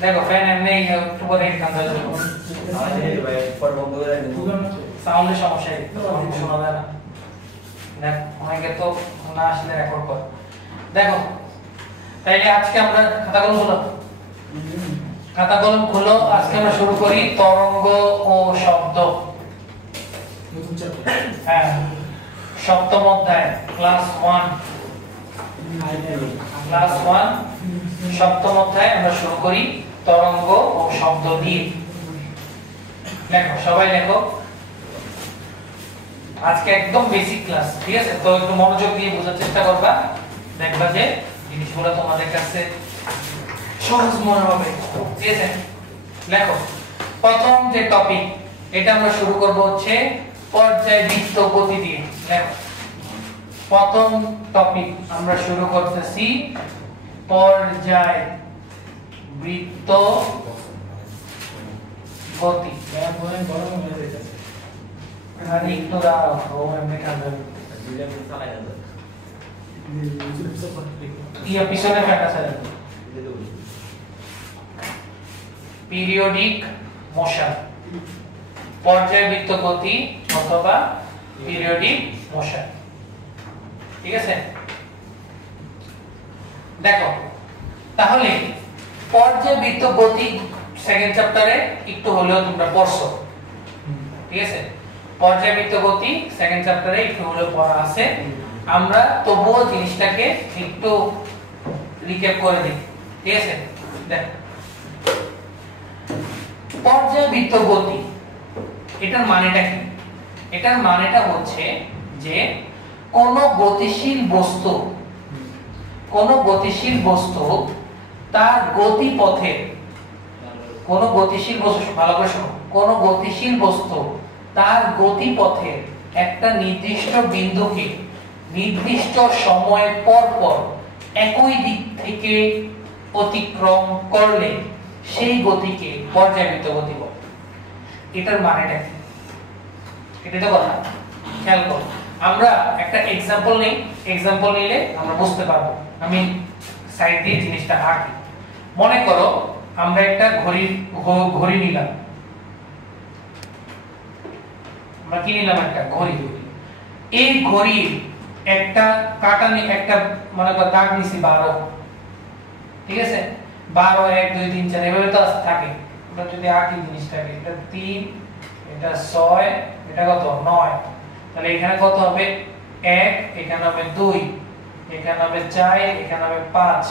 देखो फैन এমনি উপরে কাঁদা যাবে আরে ভাই পর বন্ধ করে দিন সাউন্ডের সমস্যা শোনা যায় না দেখ অনেকে তো না আসলে রেকর্ড করে দেখো তাইলে আজকে আমরা খাতা কলম খুলো আজকে আমরা শুরু করি তরঙ্গ ও শব্দ নতুন চ্যাপ্টার হ্যাঁ সপ্তম অধ্যায় ক্লাস 1 সপ্তম অধ্যায় আমরা শুরু করি তরঙ্গ ও শব্দ দিয়ে দেখো সবাই দেখো আজকে একদম বেসিক ক্লাস ঠিক আছে তো একটু মনোযোগ দিয়ে বোঝার চেষ্টা করবা দেখবা যে জিনিসগুলো তোমাদের কাছে সহজ মনে হবে ঠিক আছে দেখো প্রথম যে টপিক এটা আমরা শুরু করব হচ্ছে পর্যায়বৃত্ত গতি দিয়ে দেখো প্রথম টপিক আমরা শুরু করতেছি পর্যায়বৃত্ত গতি বলেন বড় মনে হইতাছে আরে একটু দাঁড়াও এমনি কাঁদবে দুইটা মিনিট চালাই যাবে ইয়া পিছনে ফ্যানটা চালাও পিরিয়ডিক মোশন পর্যায়বৃত্ত গতি অথবা পিরিয়ডিক মোশন ঠিক আছে দেখো তাহলে পর্যায়বৃত্ত গতি সেকেন্ড চ্যাপ্টারে একটু হলেও তোমরা পড়ছো ঠিক আছে পর্যায়বৃত্ত গতি সেকেন্ড চ্যাপ্টারে একটু হলেও পড়া আছে আমরা তবুও জিনিসটাকে একটু রিক্যাপ করে দিই ঠিক আছে দেখো পর্যায়বৃত্ত গতি এটার মানেটা কি এটার মানেটা হচ্ছে যে কোন গতিশীল বস্তু তার গতিপথে কোন গতিশীল বস্তু ভালো করে শোনো কোন গতিশীল বস্তু তার গতিপথের একটা নির্দিষ্ট বিন্দুকে নির্দিষ্ট সময় পর পর একই দিক থেকে অতিক্রম করলে সেই গতিকে পর্যায়বৃত্ত গতি বলে এটার মানেটা কি এটা তো কথা খেয়াল করো আমরা একটা एग्जांपल নেই एग्जांपल নিলে আমরা বুঝতে পারবো আমি সাইড দিয়ে জিনিসটা আঁকি মনে করো আমরা একটা ঘড়ি নিলাম আমরা কি নিলাম একটা ঘড়ি এই ঘড়ির একটা কাটা একটা মনে করো দাগ নিছি 12 ঠিক আছে 12 1 2 3 4 এভাবে তো থাকে আমরা যদি আঁকি জিনিসটাকে এটা 3 এটা 6 এটা কত 9 তাহলে এখানে কত হবে 1 এখানে হবে 2 এখানে হবে 4 এখানে হবে 5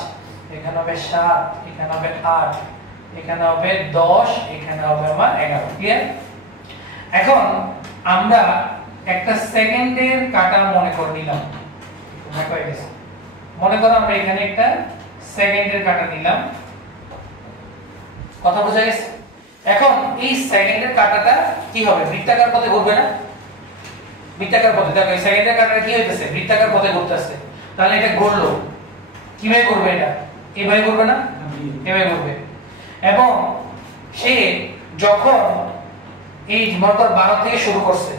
এখানে হবে 7 এখানে হবে 8 এখানে হবে 10 এখানে হবে আমার 11 ক্লিয়ার এখন আমরা একটা সেকেন্ডের কাটা মনে করে নিলাম মনে করো আমরা এখানে একটা সেকেন্ডের কাটা নিলাম কথা বোঝা গেছে এখন এই সেকেন্ডের কাটাটা কি হবে বৃত্তাকার পথে ঘুরবে না বৃত্তাকার পথে দেখো এই সেকেন্ডের কাটাটা কি হইতেছে বৃত্তাকার পথে ঘুরতেছে তাহলে এটা ঘুরলো কিভাবে ঘুরবে এটা এভাবে ঘুরবে না এভাবে ঘুরবে এবং সে যখন এই মনে করো 12 থেকে শুরু করছে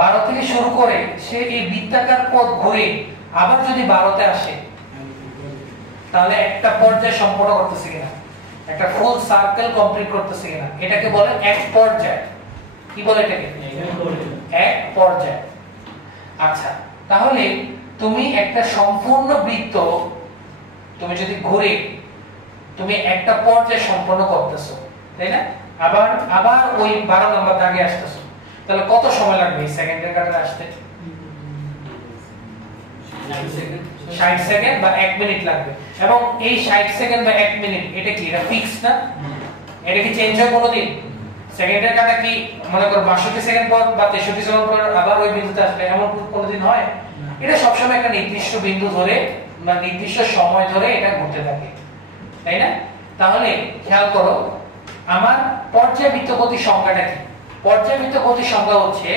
12 থেকে শুরু করে সে এই বৃত্তাকার পথ ঘুরে আবার যদি 12 তে আসে তাহলে একটা পর্যায় সম্পূর্ণ করতেছে কিনা একটা ফুল সার্কেল কমপ্লিট করতেছে কিনা এটাকে বলে এক পর্যায় কি বলে এটাকে এক পর্যায় আচ্ছা তাহলে তুমি একটা সম্পূর্ণ বৃত্ত তুমি যদি ঘুরে তুমি একটা পর্যায় সম্পন্ন করতেছো তাই না আবার ওই 12 নম্বর দাগে আসতেছো তাহলে কত সময় লাগবে এই সেকেন্ডের কাটারে আসতে 60 সেকেন্ড বা 1 মিনিট লাগবে এবং এই 60 সেকেন্ড বা 1 মিনিট এটা কি এটা ফিক্স না এটা কি চেঞ্জ হয় কোনোদিন সেকেন্ডের কাটা কি মনে করো 62 সেকেন্ড পর বা 63 সেকেন্ড পর আবার ওই বিন্দুতে আসবে এমন কোনোদিন হয় এটা সব সময় একটা নির্দিষ্ট বিন্দু ধরে বা নির্দিষ্ট সময় ধরে এটা ঘুরতে থাকে তাই না তাহলে খেয়াল করো আমার পর্যায়বৃত্ত গতির সংজ্ঞাটা কি পর্যায়বৃত্ত গতির সংজ্ঞা হচ্ছে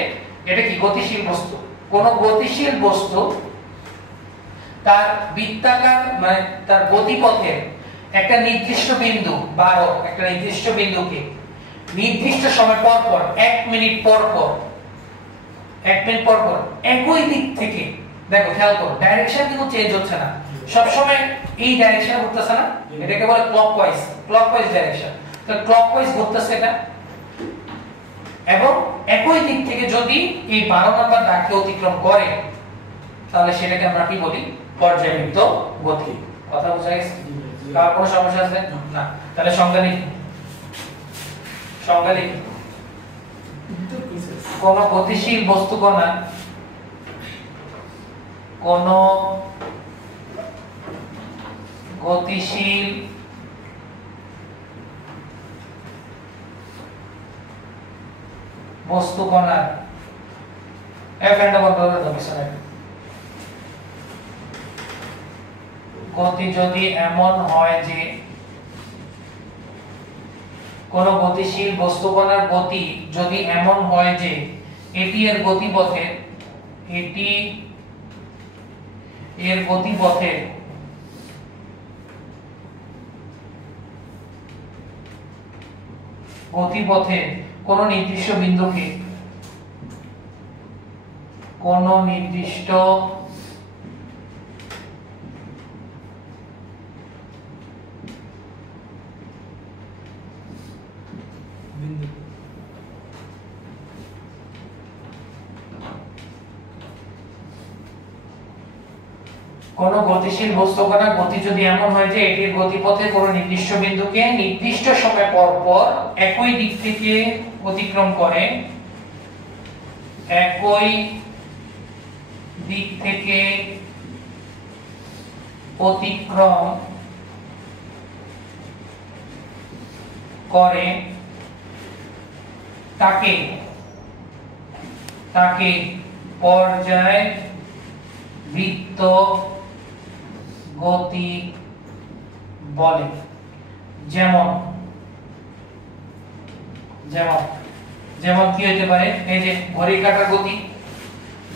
এটা কি গতিশীল বস্তু কোন গতিশীল বস্তু তার বৃত্তাকার মানে তার গতিপথের একটা নির্দিষ্ট বিন্দু 12 একটা নির্দিষ্ট বিন্দুকে নির্দিষ্ট সময় পর পর 1 মিনিট পর পর একই দিক থেকে দেখো খেয়াল করো ডাইরেকশন কিন্তু চেঞ্জ হচ্ছে না, সব সময় এই ডাইরেকশনে ঘুরতেছে না, এটাকে বলে ক্লকওয়াইজ ডাইরেকশন। তো ক্লকওয়াইজ ঘুরতেছে এটা, এবং একই দিক থেকে যদি এই 12 নাম্বার দাগকে অতিক্রম করে তাহলে সেটাকে আমরা কি বলি? পর্যায়বৃত্ত গতি। কথা বোঝা গেছে? কার কোনো সমস্যা আছে? না। তাহলে সংজ্ঞা লিখি। কোন গতিশীল বস্তু কণা গতি যদি এমন হয় যে কোন গতিশীল বস্তু কণার গতি যদি এমন হয় যে এটি এর গতিপথে কোন নির্দিষ্ট বিন্দুকে কোন গতিশীল বস্তু কণার গতি যদি এমন হয় যে এটির গতিপথে কোন নির্দিষ্ট বিন্দুকে নির্দিষ্ট সময় পর পর একই দিক থেকে অতিক্রম করে, তাকে পর্যায়বৃত্ত গতি বলে। যেমন কি হতে পারে? এই যে ঘড়ির কাঁটার গতি,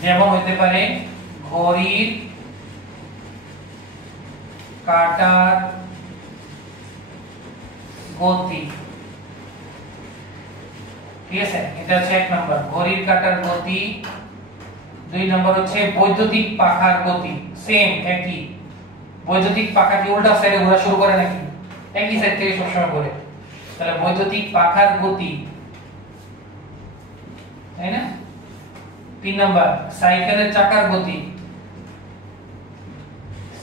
যেমন হতে পারে ঘড়ির কাঁটার গতি। ঠিক আছে, এটা হচ্ছে 1 নাম্বার ঘড়ির কাঁটার গতি। 2 নাম্বার হচ্ছে বৈদ্যুতিক পাখার গতি। সেম একই, বৈদ্যুতিক পাখা কি উল্টা সাইডে ঘোরা শুরু করে নাকি? একই সাইড থেকে সবসময় ঘোরে। তাহলে বৈদ্যুতিক পাখার গতি, তাই না? 3 নাম্বার সাইকেলের চাকার গতি।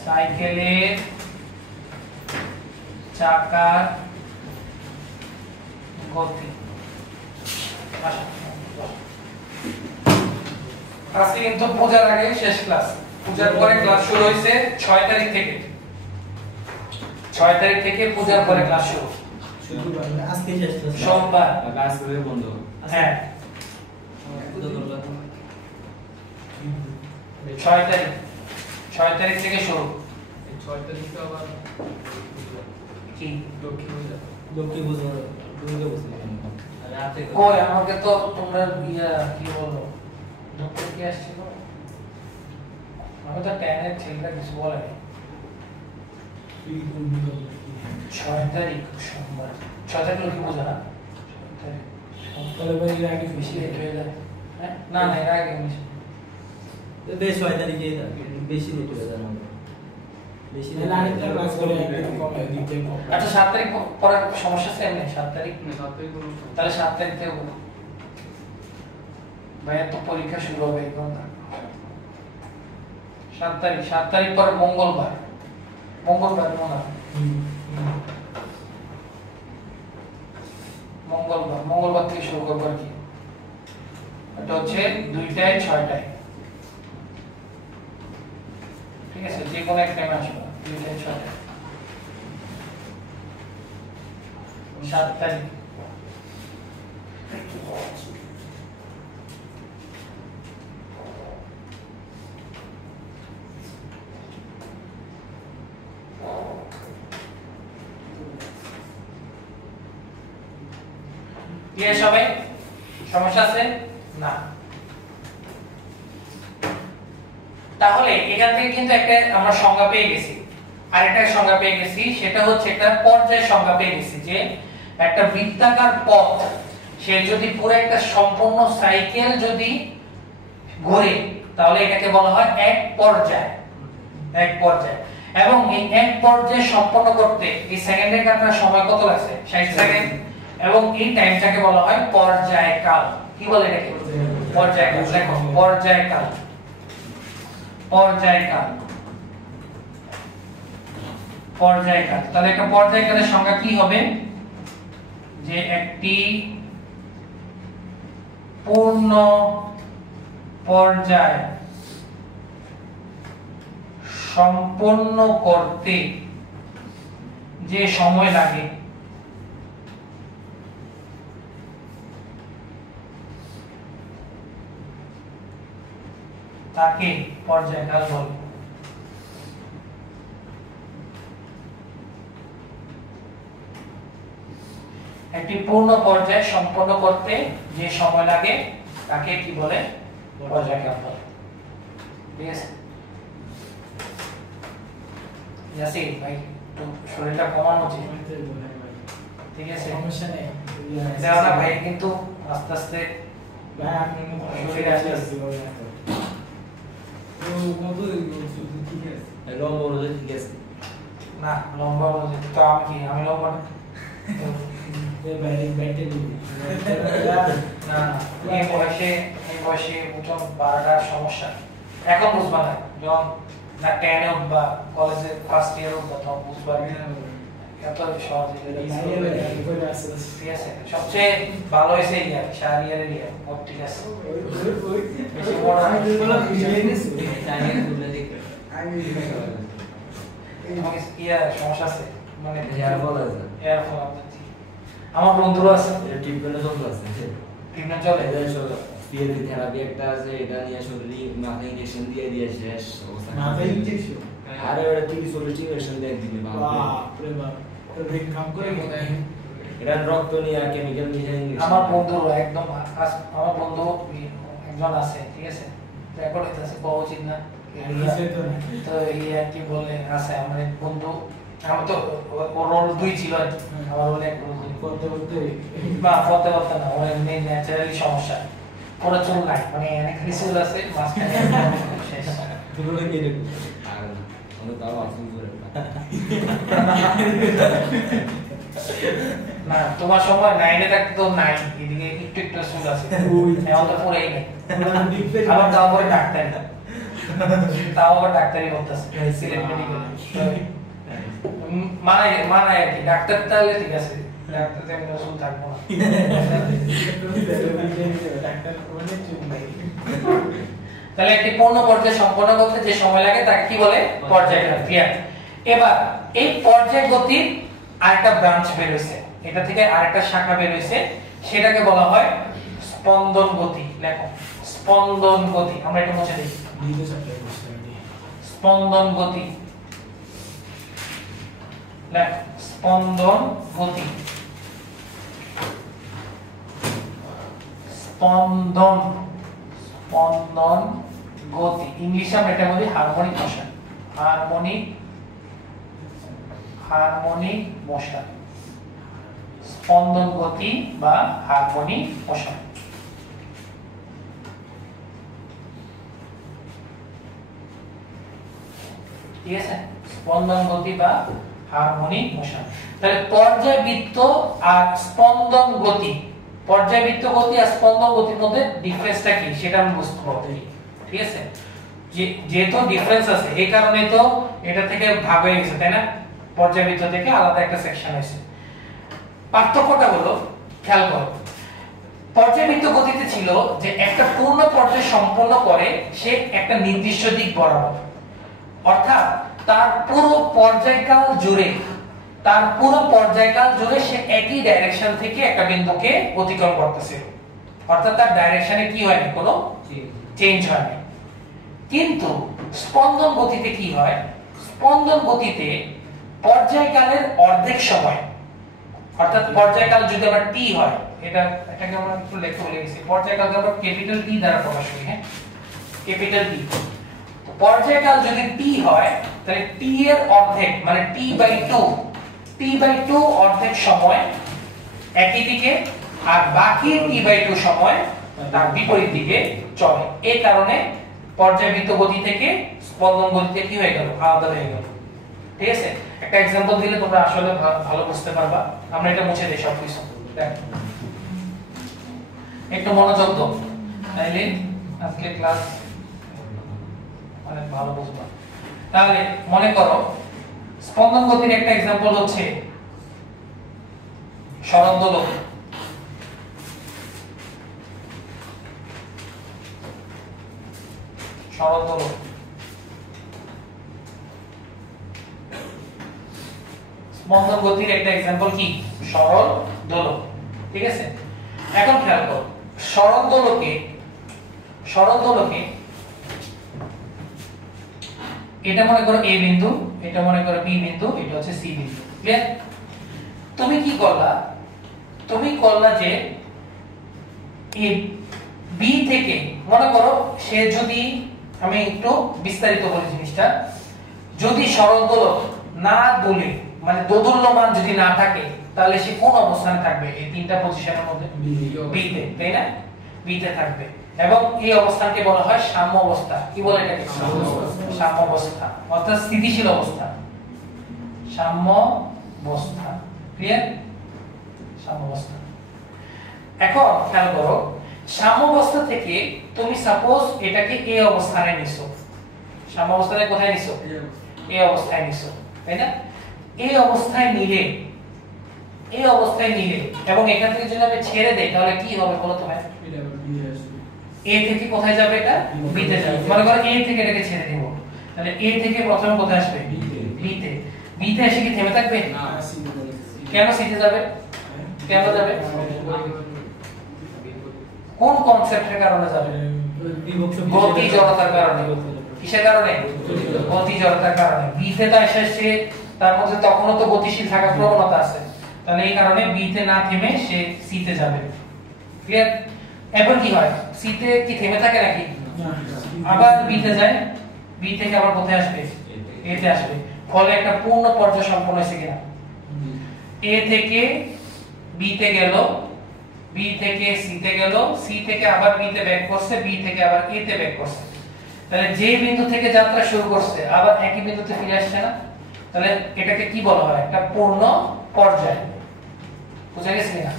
সাইকেলের চাকার গতি। আজকে কিন্তু পূজার আগে শেষ ক্লাস, পূজার পরে ক্লাস শুরু হয়েছে 6 তারিখ থেকে। 6 তারিখ থেকে পূজার পরে ক্লাস শুরু। আজকে শেষ ক্লাস, সোমবার ক্লাস করে বন্ধ। হ্যাঁ 6 তারিখ থেকে শুরু। 6 তারিখে আবার কি লক্ষ্মী পূজা দুর্গা পূজা। রাতে কই আমাকে তো তোমরা কি বলো ডক্টর কি আসছিল, আমি তো 10 এর ছেলেটা কিছু বলে নাই। 6 তারিখ সোমবার, 6 তারিখ লক্ষ্মী পূজা না? 6 তারিখ তাহলে ভাই এর আগে বেশি লেট হয়ে যায়। হ্যাঁ না এর আগে বেশি। বেশ 6 তারিখে বেশি লেট হয়ে যায় না, বেশি লেট আরেকটা ক্লাস করে একটু কমে দিতে কম। আচ্ছা 7 তারিখ পরে সমস্যা আছে এমনি? 7 তারিখ তাহলে 7 তারিখ থেকে বলো ভাইয়া, তো পরীক্ষা শুরু হবে একদম। 7 তারিখ পর মঙ্গলবার মনে হয়। মঙ্গলবার থেকে শুরু করবো আর কি। এটা হচ্ছে 2টায় 6টায়। ঠিক আছে, যে কোনো এক টাইমে আসবো 2টায় 6টায়। 7 তারিখ ক্লিয়ার সবাই? সমস্যা আছে না? তাহলে এখান থেকে কিন্তু একটা আমরা সংজ্ঞা পেয়ে গেছি, আরেকটা সংজ্ঞা পেয়ে গেছি, সেটা হচ্ছে একটা পর্যায়ের সংজ্ঞা পেয়ে গেছি যে একটা বৃত্তাকার পথ সে যদি পুরো একটা সম্পূর্ণ সাইকেল যদি ঘোরে তাহলে এটাকে বলা হয় এক পর্যায়। এক পর্যায়। এবং এই এক পর্যায় সম্পন্ন করতে এই সেকেন্ডের কাটার সময় কত লাগছে? 60 সেকেন্ড। এবং এই টাইমটাকে বলা হয় পর্যায়কাল। কি বলে এটাকে? পর্যায়কাল। দেখো পর্যায়কাল। পর্যায়কাল। পর্যায়কাল। তাহলে একটা পর্যায়কালের সংজ্ঞা কি হবে? যে একটি পূর্ণ পর্যায় সম্পন্ন করতে যে সময় লাগে তাকে পর্যায়কাল বলে। একটি পূর্ণ পর্যায় সম্পন্ন করতে যে সময় লাগে তাকে কি বলে? পর্যায়কাল বলে। ঠিক আছে ইয়াসিন ভাই, তো শরীরটা কমানো উচিত। ঠিক আছে সমস্যা নেই দাদা ভাই, কিন্তু আস্তে আস্তে ভাই আপনি শরীরে আস্তে আস্তে তো কত ঠিক আছে লম্বা অনুযায়ী ঠিক আছে। না লম্বা অনুযায়ী তো আমি কি আমি লম্বা না? বাইরে বাইরে দিবি না এই বয়সে ওজন বাড়ার সমস্যা এখন বুঝবা না, যখন না 10 হোক বা কলেজে ফার্স্ট ইয়ার হোক তখন বুঝবা এত সহজে। ঠিক আছে সবচেয়ে ভালো হয়েছে ইয়ার 4 ইয়ারের ইয়ার। ঠিক আছে বেশি বড় না। তোমাকে ইয়ার সমস্যা আছে মানে হেয়ার ফল আছে। এয়ার ফল। আমার বন্ধুরা আছে এটা ট্রিটমেন্টে চলতে আছে। ট্রিটমেন্ট চলে। পিএলপি থেরাপি একটা আছে, এটা নিয়ে শরীরে মাথায় ইনজেকশন দিয়ে শেষ অবস্থা। মাথায় ইনজেকশন? আরে ওটা 30-40 ইনজেকশন দিয়ে দিবে বাপ রে বাপ। তো ব্রেক কাম করে কোথায়? এটা রক্ত নিয়ে কেমিক্যাল মিশিয়ে ইনজেকশন। আমার বন্ধুরা একদম আমার বন্ধু একজন আছে, ঠিক আছে রেকর্ড হইতাছে পাওয়া উচিত না তো ইয়া কি বলে আছে আমার এক বন্ধু। আমার তো রোল 2 ছিল, আমার রোল 1 করতে করতে বা করতে না, ওর এমনি ন্যাচারালি সমস্যা। পুরো চুল নাই, মানে অনেক চুল আছে মাঝখানে শেষ। দুটোরে কে রে আর আমরা তাও আসুন করে না তোমার সময় 9 এ থাকতে তো নাই, এদিকে একটু একটু চুল আছে এখন তো পুরাই নাই। আবার তাও করে ডাক্তারি বলতেছে সিলেট মেডিকেল মানায় আর কি। ডাক্তার তাহলে ঠিক আছে, ডাক্তার তেমন ওষুধ থাকবো না। তাহলে একটি পূর্ণ পর্যায় সম্পন্ন করতে যে সময় লাগে তাকে কি বলে? পর্যায়কাল। ক্লিয়ার? এবার এই পর্যায় গতির আরেকটা ব্রাঞ্চ বের হইছে, এটা থেকে আরেকটা শাখা বের হইছে, সেটাকে বলা হয় স্পন্দন গতি। দেখো স্পন্দন গতি, আমরা এটা মুছে দিই। স্পন্দন গতি, দেখো স্পন্দন গতি। স্পন্দন স্পন্দন গতি ইংলিশে আমরা এটা বলি হারমোনিক মোশন। হারমোনিক মোশন, স্পন্দন গতি বা হারমোনিক মোশন। ঠিক আছে স্পন্দন গতি বা হারমোনিক মোশন। তাহলে পর্যায়বৃত্ত আর স্পন্দন গতি, পর্যায়বৃত্ত গতি আর স্পন্দন গতির মধ্যে ডিফারেন্সটা কি সেটা আমরা বুঝতে হবে। ঠিক আছে যেহেতু ডিফারেন্স আছে এই কারণে তো এটা থেকে ভাগ হয়ে গেছে, তাই না? পর্যায়বৃত্ত থেকে আলাদা একটা সেকশন হয়েছে। পার্থক্যটা হলো খেয়াল করো, পর্যায়বৃত্ত গতিতে ছিল যে একটা পূর্ণ পর্যায় সম্পন্ন করে সে একটা নির্দিষ্ট দিক বরাবর, অর্থাৎ তার পুরো পর্যায়কাল জুড়ে সে একই ডাইরেকশন থেকে একটা বিন্দুকে অতিক্রম করতেছে, অর্থাৎ তার ডাইরেকশনে কি হয়নি, কোনো চেঞ্জ হয়নি। কিন্তু স্পন্দন গতিতে কি হয়? স্পন্দন গতিতে পর্যায়কালের অর্ধেক সময়, অর্থাৎ পর্যায়কাল যদি আমরা টি হয়, এটাকে আমরা একটু লিখে বলে গেছি, পর্যায়কালকে আমরা ক্যাপিটাল টি দ্বারা প্রকাশ করি। হ্যাঁ ক্যাপিটাল টি। পর্যায়কাল যদি টি হয় তাহলে টি এর অর্ধেক মানে টি/2 অর্ধেক সময় একই দিকে আর বাকি টি/2 সময় তার বিপরীত দিকে চলে। এই কারণে পর্যায়বৃত্ত গতি থেকে স্পন্দন গতিতে কি হয়ে গেল, আলাদা হয়ে গেল। ঠিক আছে, একটা एग्जांपल দিলে তোমরা আসলে ভালো বুঝতে পারবা। আমরা এটা মুছে দেই সব কিছু। দেখ একটু মনোযোগ দাও, তাইলে আজকে ক্লাস অনেক ভালো বুঝবা। তাহলে মনে করো স্পন্দন গতির একটা एग्जांपल হচ্ছে সরল দোলক। সরল দোলক স্পন্দন গতির একটা एग्जांपल কি, সরল দোলক। ঠিক আছে, এখন খেয়াল করো সরল দোলকে এটা মনে করো A বিন্দু, এটা মনে করো B বিন্দু, এটা হচ্ছে C বিন্দু। ক্লিয়ার? তুমি কি করলা, তুমি করলা যে এই B থেকে মনে করো সে যদি, আমি একটু বিস্তারিত বলি জিনিসটা, যদি সরল দোলক না দোলে মানে দোদুল্যমান যদি না থাকে তাহলে সে কোন অবস্থানে থাকবে, এই তিনটা পজিশনের মধ্যে B তে, তাই না? B তে থাকবে এবং এই অবস্থানকে বলা হয় সাম্য অবস্থা। কি বলে এটাকে? সাম্য অবস্থা, অর্থাৎ স্থিতিশীল অবস্থা। সাম্য অবস্থা। ক্লিয়ার? সাম্য অবস্থা। এখন খেয়াল করো সাম্য অবস্থা থেকে তুমি সাপোজ এটাকে এই অবস্থানে নিছো, সাম্য অবস্থানে কোথায় নিছো? এই অবস্থায় নিছো, তাই না? এই অবস্থায় নিলে এবং এখান থেকে যদি আমি ছেড়ে দেই তাহলে কি হবে বলো তুমি? এটা বি আসবে, A থেকে কোথায় যাবে? এটা B তে যাবে। মনে করো A থেকে এটাকে ছেড়ে দিব, তাহলে A থেকে প্রথমে কোথায় আসবে? B তে এসে কি থেমে থাকবে? না সি বলে কেন C তে যাবে? কেন যাবে? কোন কনসেপ্টের কারণে যাবে? গতি জড়তার কারণে। কিসের কারণে? গতি জড়তার কারণে। B তে তো এসে তার মধ্যে তখনও তো গতিশীল থাকার প্রবণতা আছে, তাহলে এই কারণে B তে না থেমে সে C তে যাবে। ক্লিয়ার? এরপর কি হয়? C তে কি থেমে থাকে নাকি? আবার B তে যায়, B থেকে আবার কোথায় আসবে? A তে আসবে। ফলে একটা পূর্ণ পর্যায় সম্পন্ন হয়েছে কিনা? A থেকে B তে গেল, B থেকে C তে গেল, C থেকে আবার B তে ব্যাক করছে, B থেকে আবার A তে ব্যাক করছে। তাহলে যে বিন্দু থেকে যাত্রা শুরু করছে আবার একই বিন্দুতে ফিরে আসছে না? তাহলে এটাকে কি বলা হয়? একটা পূর্ণ পর্যায়। বুঝা গেছে কিনা?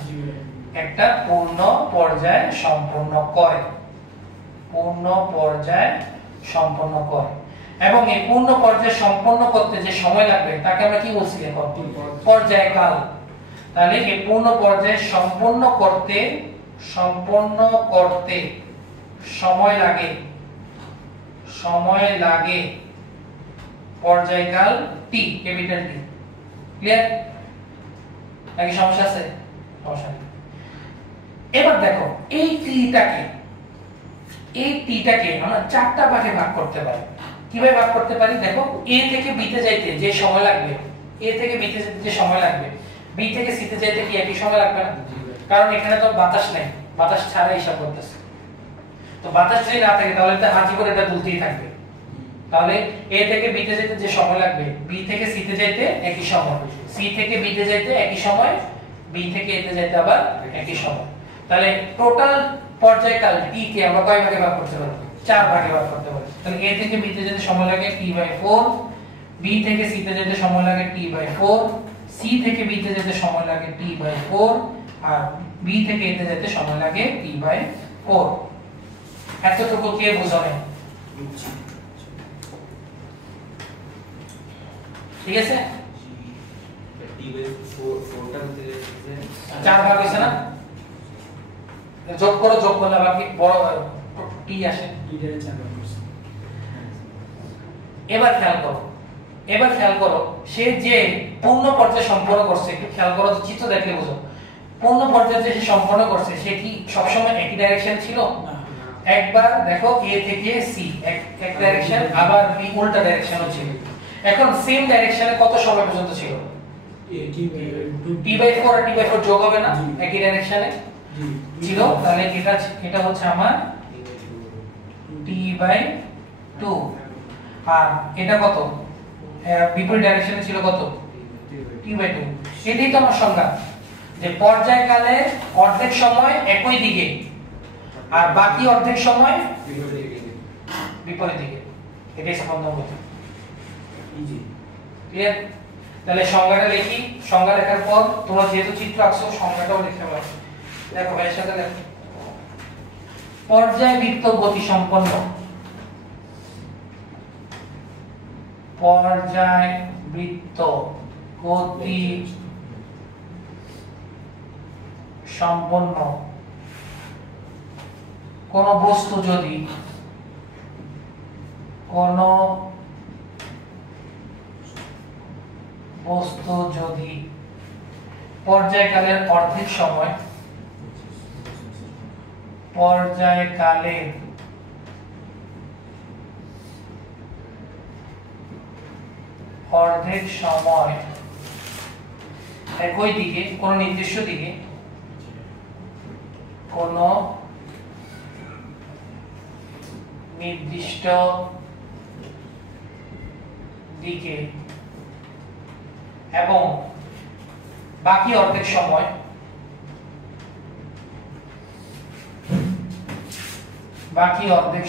একটা পূর্ণ পর্যায় সম্পন্ন করে, পূর্ণ পর্যায় সম্পন্ন করে। এবং এই পূর্ণ পর্যায় সম্পন্ন করতে যে সময় লাগবে তাকে আমরা কি বলছি এখন? পর্যায়কাল। তাহলে এই পূর্ণ পর্যায় সম্পন্ন করতে সময় লাগে পর্যায়কাল টি, ক্যাপিটাল টি। ক্লিয়ার? নাকি সমস্যা আছে? সমস্যা নেই। এবার দেখো এই টিটাকে আমরা চারটা ভাগে ভাগ করতে পারি। কিভাবে ভাগ করতে পারি? দেখো A থেকে B তে যাইতে যে সময় লাগবে, A থেকে B তে যেতে যে সময় লাগবে, B থেকে C তে যাইতে কি একই সময় লাগবে না? কারণ এখানে তো বাতাস নেই, বাতাস ছাড়া হিসাব করতেছে। তো বাতাস যদি না থাকে তাহলে তো হাঁচি করে এটা দুলতেই থাকবে। তাহলে A থেকে B তে যেতে যে সময় লাগবে, B থেকে C তে যাইতে একই সময়, C থেকে B তে যাইতে একই সময়, B থেকে A তে যাইতে আবার একই সময়। তাহলে টোটাল পর্যায়কাল T কে আমরা কয় ভাগে ভাগ করতে পারি? 4 ভাগে ভাগ করতে পারি। তাহলে A থেকে B তে যেতে সময় লাগে T/4, B থেকে C তে যেতে সময় লাগে T/4, C থেকে B তে যেতে সময় লাগে T/4 আর B থেকে A তে যেতে সময় লাগে T/4। এতটুকু কে বুঝাবে? ঠিক আছে? চার ভাগ হইছে না? যোগ করলে আবার কি বড় টি আসে। এবার খেয়াল করো সে যে পূর্ণ পর্যায় সম্পন্ন করছে, একটু খেয়াল করো, চিত্র দেখলে বুঝো। পূর্ণ পর্যায় যে সে সম্পন্ন করছে সে কি সবসময় একই ডাইরেকশন ছিল? একবার দেখো A থেকে C এক ডাইরেকশন, আবার B উল্টা ডাইরেকশনও ছিল। এখন সেম ডাইরেকশনে কত সময় পর্যন্ত ছিল? T/4 আর T/4 যোগ হবে না? একই ডাইরেকশনে ছিল। তাহলে এটা হচ্ছে আমার T/2 আর এটা কত? বিপরীত ডাইরেকশনে ছিল কত? T/2। এটাই তো আমার সংজ্ঞা যে পর্যায়কালে অর্ধেক সময় একই দিকে আর বাকি অর্ধেক সময় বিপরীত দিকে, এটাই স্পন্দন গতি। ইজি। ক্লিয়ার? তাহলে সংজ্ঞাটা লিখি, সংজ্ঞা লেখার পর তোমরা যেহেতু চিত্র আঁকছো সংজ্ঞাটাও লিখতে পারো। দেখো এর সাথে দেখো, পর্যায়বৃত্ত গতি সম্পন্ন, পর্যায়বৃত্ত গতি সম্পন্ন কোন বস্তু যদি পর্যায়কালের অর্ধেক সময় একই দিকে কোন নির্দিষ্ট দিকে এবং বাকি অর্ধেক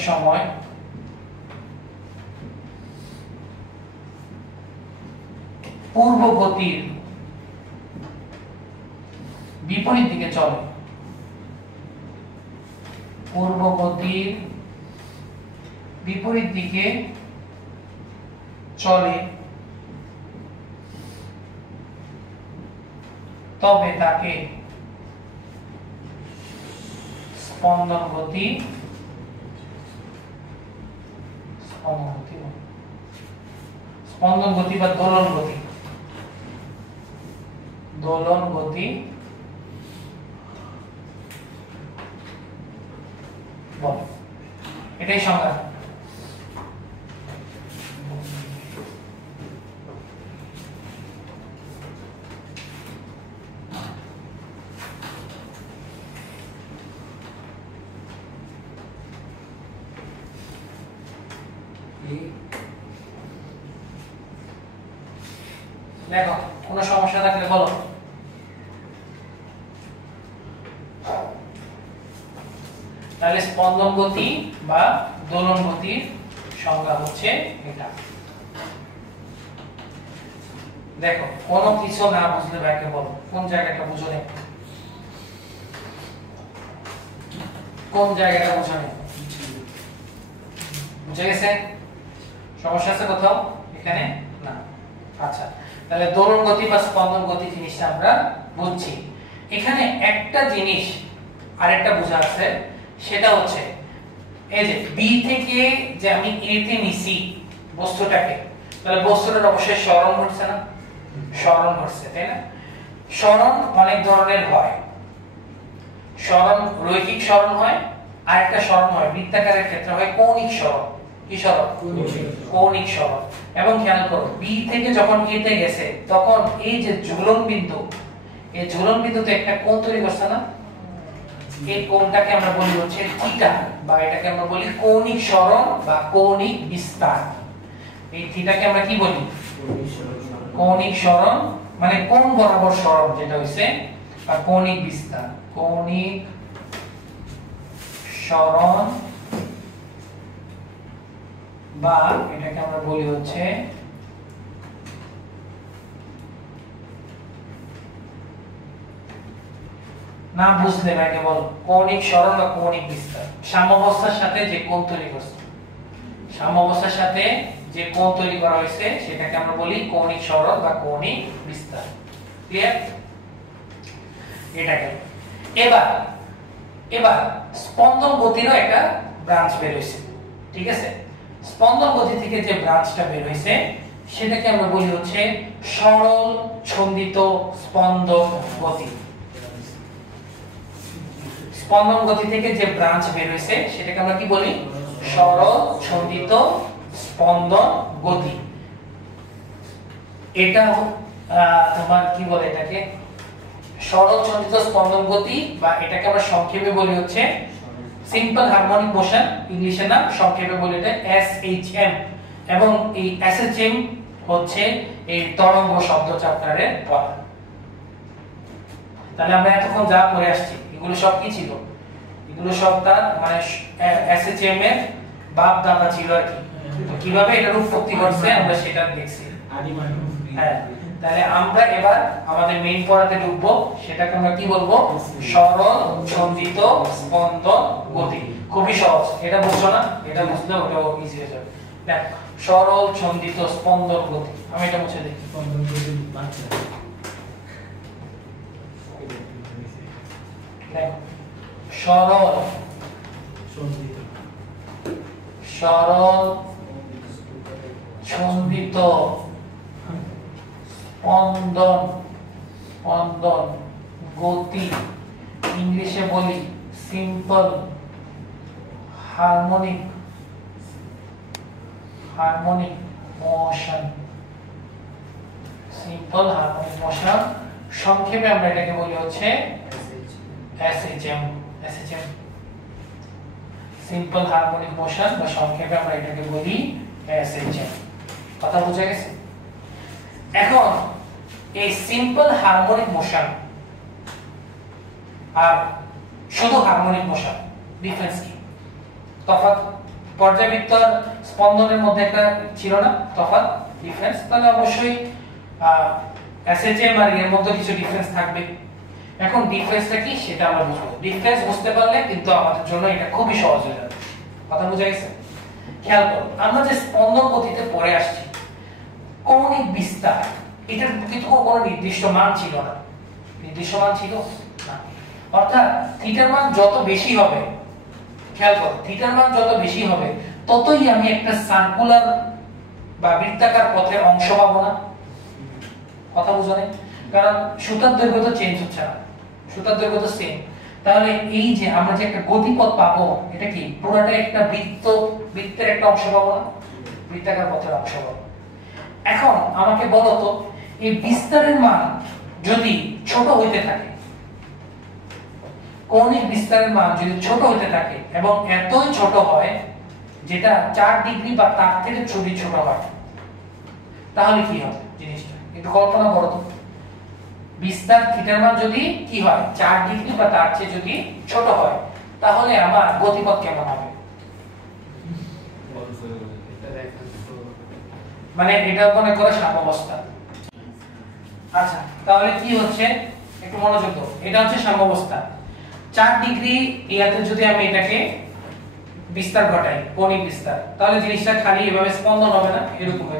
সময় পূর্ব গতির বিপরীত দিকে চলে, তবে তাকে স্পন্দন গতি বা দোলন গতি বলে। এটাই সংজ্ঞা। দেখো কোনো সমস্যা থাকলে বলো। তাহলে স্পন্দন গতি বা দোলন গতির সংজ্ঞা হচ্ছে এটা। দেখো কোনো কিছু না বুঝলে ভাইকে বলো কোন জায়গাটা বুঝো নেই, বুঝে গেছে? সমস্যা আছে কোথাও এখানে? না। আচ্ছা, তাহলে দোলন গতি বা স্পন্দন গতি জিনিসটা আমরা বুঝছি। এখানে একটা জিনিস আরেকটা বোঝা আছে, সেটা হচ্ছে এই যে বি থেকে যে আমি এ তে নিছি বস্তুটাকে, তাহলে বস্তুটার অবশ্যই সরণ ঘটছে না? সরণ ঘটছে, তাই না? সরণ অনেক ধরনের হয়, সরণ রৈখিক সরণ হয়, আর একটা সরণ হয় বৃত্তাকারের ক্ষেত্রে হয় কৌণিক সরণ। কি সরণ? কৌণিক সরণ। এবং খেয়াল করো বি থেকে যখন এ তে গেছে তখন এই যে ঝুলন বিন্দু, এই ঝুলন বিন্দুতে একটা কোণ তৈরি করছে না? এই কোণটাকে আমরা বলি হচ্ছে থিটা, বা এটাকে আমরা বলি কৌণিক সরণ বা কৌণিক বিস্তার। এই থিটাকে আমরা কি বলি? কৌণিক সরণ, মানে কোণ বরাবর সরণ যেটা হইছে, আর কৌণিক বিস্তার, কৌণিক সরণ, বা এটাকে আমরা বলি হচ্ছে না বুঝলে ভাইকে বল কৌণিক সরণ বা কৌণিক বিস্তার। সাম্যাবস্থার সাথে যে কোণ তৈরি করছে, সাম্যাবস্থার সাথে যে কোণ তৈরি করা হয়েছে সেটাকে আমরা বলি কৌণিক সরণ বা কৌণিক বিস্তার। ক্লিয়ার? এটাকে এবার স্পন্দন গতিরও একটা ব্রাঞ্চ বের হইছে, ঠিক আছে? স্পন্দন গতি থেকে যে ব্রাঞ্চটা বের হইছে সেটাকে আমরা বলি হচ্ছে সরল ছন্দিত স্পন্দন গতি। স্পন্দন গতি থেকে যে ব্রাঞ্চ বের হইছে সেটাকে আমরা কি বলি? সরল ছন্দিত স্পন্দন গতি। এটা তোমার কি বলে এটাকে? সরল ছন্দিত স্পন্দন গতি, বা এটাকে আমরা সংক্ষেপে বলি হচ্ছে সিম্পল হারমোনিক মোশন, ইংলিশের নাম, সংক্ষেপে বলি এটা SHM। এবং এই SHM হচ্ছে এই তরঙ্গ শব্দ চ্যাপ্টারের পড়া। তাহলে আমরা এতক্ষণ যা পড়ে আসছি এগুলো সব কি ছিল? এগুলো সব তার মানে SHM এর বাপ দাদা ছিল আর কি। তো কিভাবে এটার উৎপত্তি ঘটছে আমরা সেটা দেখছি। হ্যাঁ, তাহলে আমরা এবার আমাদের মেইন পড়াতে ঢুকবো, সেটাকে আমরা কি বলবো? সরল ছন্দিত স্পন্দন গতি। খুবই সহজ, এটা বুঝছো না? এটা বুঝলে ওটা ইজি হয়ে যাবে। দেখ, সরল ছন্দিত স্পন্দন গতি, আমি এটা মুছে দিই। দেখ, সরল সরল ছন্দিত স্পন্দন স্পন্দন গতি, ইংলিশে বলি simple harmonic motion, simple harmonic motion, সংক্ষেপে আমরা এটাকে বলি হচ্ছে এসএইচএম। সিম্পল হারমোনিক মোশন বা সংক্ষেপে আমরা এটাকে বলি এসএইচএম। কথা বুঝা গেছে? এখন এই সিম্পল হারমোনিক মোশন আর শুধু হারমোনিক মোশন ডিফারেন্স কি? তফাৎ পর্যায়বৃত্ত স্পন্দনের মধ্যে একটা ছিল না তফাৎ, ডিফারেন্স? তাহলে অবশ্যই এসএইচএম আর এর মধ্যে কিছু ডিফারেন্স থাকবে। এখন ডিফারেন্সটা কি সেটা আমরা বুঝবো। ডিফারেন্স বুঝতে পারলে কিন্তু আমাদের জন্য এটা খুবই সহজ হয়ে যাবে। কথা বুঝা গেছে? খেয়াল করো, আমরা যে স্পন্দন গতিতে পড়ে আসছি, কৌণিক বিস্তার, এটার কিন্তু কোনো নির্দিষ্ট মান ছিল না। নির্দিষ্ট মান ছিল না, অর্থাৎ থিটার মান যত বেশি হবে, খেয়াল করো, থিটার মান যত বেশি হবে ততই আমি একটা সার্কুলার বা বৃত্তাকার পথের অংশ পাবো না। কথা বুঝো না? কারণ সুতার দৈর্ঘ্য তো চেঞ্জ হচ্ছে না, সুতার দৈর্ঘ্য তো সেম। তাহলে এই যে আমরা যে একটা গতিপথ পাবো, এটা কি পুরোটা একটা বৃত্তের একটা অংশ পাবো না, বৃত্তাকার পথের অংশ পাবো। এখন আমাকে বলো তো, এই বিস্তারের মান যদি ছোট হইতে থাকে, কৌণিক বিস্তারের মান যদি ছোট হইতে থাকে এবং এতই ছোট হয় যেটা 4 ডিগ্রি বা তার থেকে ছোট হয়, তাহলে কি হবে জিনিসটা একটু কল্পনা করো তো। বিস্তার থিটার মান যদি কি হয় 4 ডিগ্রি বা তার চেয়ে যদি ছোট হয়, তাহলে আমার গতিপথ কেমন হবে? মানে এটা মনে করে সাম্যাবস্থা। আচ্ছা, তাহলে কি হচ্ছে একটু মনোযোগ দাও, এটা হচ্ছে সাম্যাবস্থা। 4 ডিগ্রি ইয়াতে যদি আমি এটাকে বিস্তার ঘটাই, কৌণিক বিস্তার, তাহলে জিনিসটা খালি এভাবে স্পন্দন হবে না, এরকম হবে,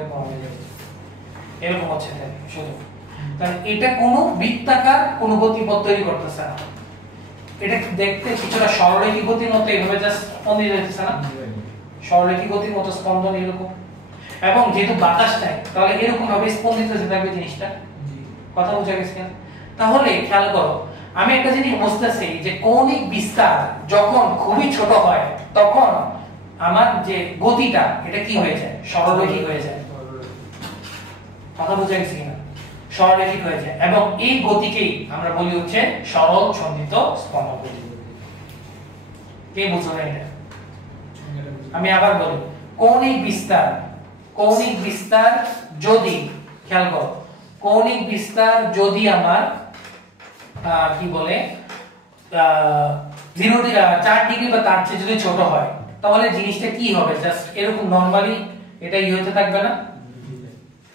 এরকম হচ্ছে শুধু। তাহলে এটা কোনো বৃত্তাকার কোনো গতিপথ তৈরি করতেছে না, এটা দেখতে কিছুটা সরলরেখী গতির মতো এইভাবে জাস্ট স্পন্দিত হচ্ছে না, সরলরেখী গতির মতো স্পন্দন এরকম। এবং যেহেতু বাতাস নাই, তাহলে এরকম ভাবে স্পন্দিত হতে থাকবে জিনিসটা। কথা বুঝা গেছে? তাহলে খেয়াল করো, আমি একটা জিনিস বুঝতেছি যে কৌণিক বিস্তার যখন খুবই ছোট হয়, তখন আমার যে গতিটা এটা কি হয়ে যায়? সরলরেখী হয়ে যায়। কথা বুঝা গেছে কিনা? সরলরেখী হয়ে যায়, এবং এই গতিকেই আমরা বলি হচ্ছে সরল ছন্দিত স্পন্দন গতি। কে বুঝো না এটা? আমি আবার বলি, কৌণিক বিস্তার যদি, খেয়াল করো, কৌণিক বিস্তার যদি আমার কি বলে 4 ডিগ্রি বা তার চেয়ে যদি ছোট হয়, তাহলে জিনিসটা কি হবে? জাস্ট এরকম নরমালি এটা হতে থাকবে না,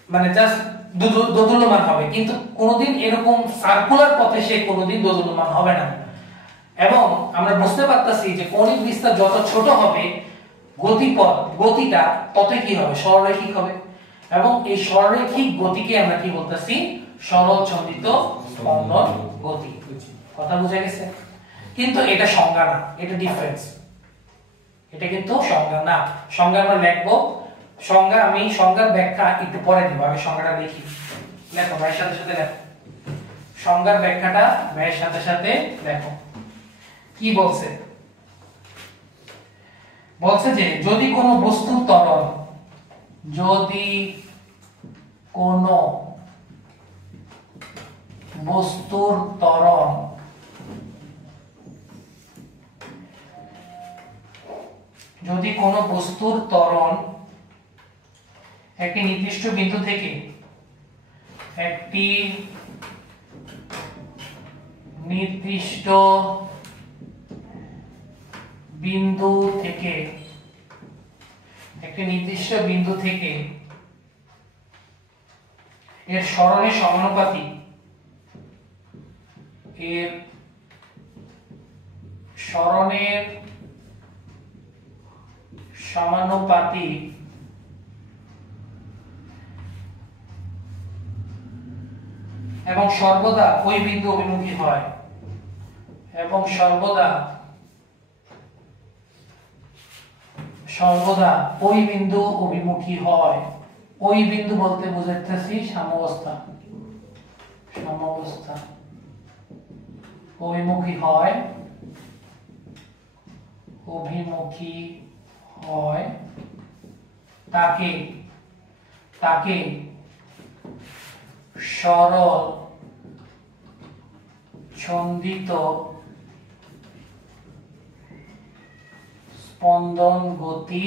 মানে জাস্ট দোদুল্যমান হবে, কিন্তু কোনোদিন এরকম সার্কুলার পথে সে কোনোদিন দোদুল্যমান হবে না। এবং আমরা বুঝতে পারতাছি যে কৌণিক বিস্তার যত ছোট হবে, গতিটা ততই কি হবে? সরলরৈখিক হবে। এবং এই সরলরৈখিক গতিকে আমরা কি বলতাছি? সরল ছন্দিত স্পন্দন গতি। কথা বুঝা গেছে? কিন্তু এটা সংজ্ঞা না, এটা ডিফারেন্স। এটা কিন্তু সংজ্ঞা না, সংজ্ঞা আমরা লিখবো, সংজ্ঞা আমি সংজ্ঞার ব্যাখ্যা একটু পরে দিব, আগে সংজ্ঞাটা দেখি। লেখো ভাইয়ের সাথে সাথে লেখো, সংজ্ঞার ব্যাখ্যাটা ভাইয়ের সাথে সাথে লেখো। কি বলছে? বলছে যে যদি কোনো বস্তুর ত্বরণ, যদি কোনো বস্তুর ত্বরণ একটি নির্দিষ্ট বিন্দু থেকে একটি নির্দিষ্ট বিন্দু থেকে এর সরণের সমানুপাতিক এর সরণের সমানুপাতিক এবং সর্বদা ওই বিন্দু অভিমুখী হয় এবং সর্বদা ওই বিন্দু অভিমুখী হয়। ওই বিন্দু বলতে বুঝাইতেছি সাম্যাবস্থা অভিমুখী হয় তাকে সরল ছন্দিত স্পন্দন গতি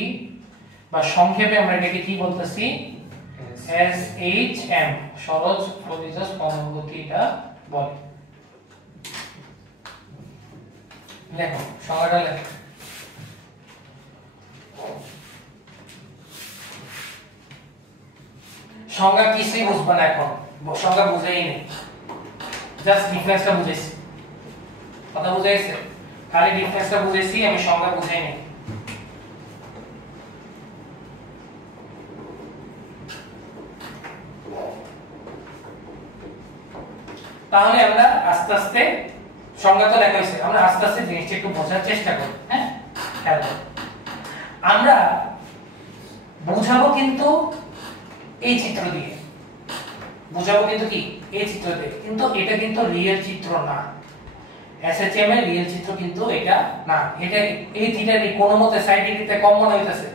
বা সংক্ষেপে আমরা এটাকে কি বলতেছি SHM সরল ছন্দিত স্পন্দন গতি এটা বলে। লেখো সংজ্ঞাটা লেখো। সংজ্ঞা কিছুই বুঝবে না এখন, সংজ্ঞা বুঝেই নেই, জাস্ট ডিফারেন্সটা বুঝাইছি, কথা বুঝাইছে, খালি ডিফারেন্সটা বুঝাইছি, আমি সংজ্ঞা বুঝাই নেই। তাহলে আমরা আস্তে আস্তে সংজ্ঞা তো লেখা হয়েছে, আমরা আস্তে আস্তে জিনিসটা একটু বোঝার চেষ্টা করি। হ্যাঁ, খেয়াল করো, আমরা বুঝাবো কিন্তু এই চিত্র দিয়ে, বুঝাবো কিন্তু কি এই চিত্র দিয়ে, কিন্তু এটা কিন্তু রিয়েল চিত্র না। এসএচএম এর রিয়েল চিত্র কিন্তু এটা না। এটা এই থিটার কোন মতে সাইড ডিগ্রিতে কম মনে হইতাছে,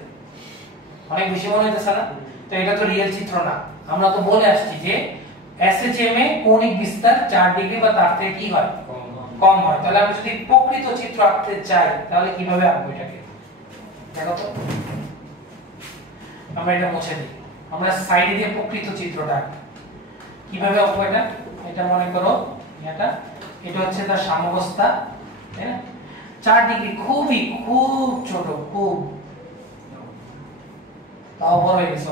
অনেক বেশি মনে হইতাছে না? তো এটা তো রিয়েল চিত্র না। আমরা তো বলে আসছি যে এসএচএম এ কৌণিক বিস্তার 4 ডিগ্রি বা তার থেকে কি হয়, কম হয়। তাহলে আমি যদি প্রকৃত চিত্র আঁকতে চাই তাহলে কিভাবে আঁকবো এটাকে? দেখো তো, আমরা এটা মুছে দিই, আমরা সাইডে দিয়ে প্রকৃত চিত্রটা কিভাবে আঁকবো এটা? এটা মনে করো এটা হচ্ছে তার সাম্যাবস্থা, তাই না? 4 ডিগ্রি খুব ছোট, খুব তাও বড় হয়ে গেছে,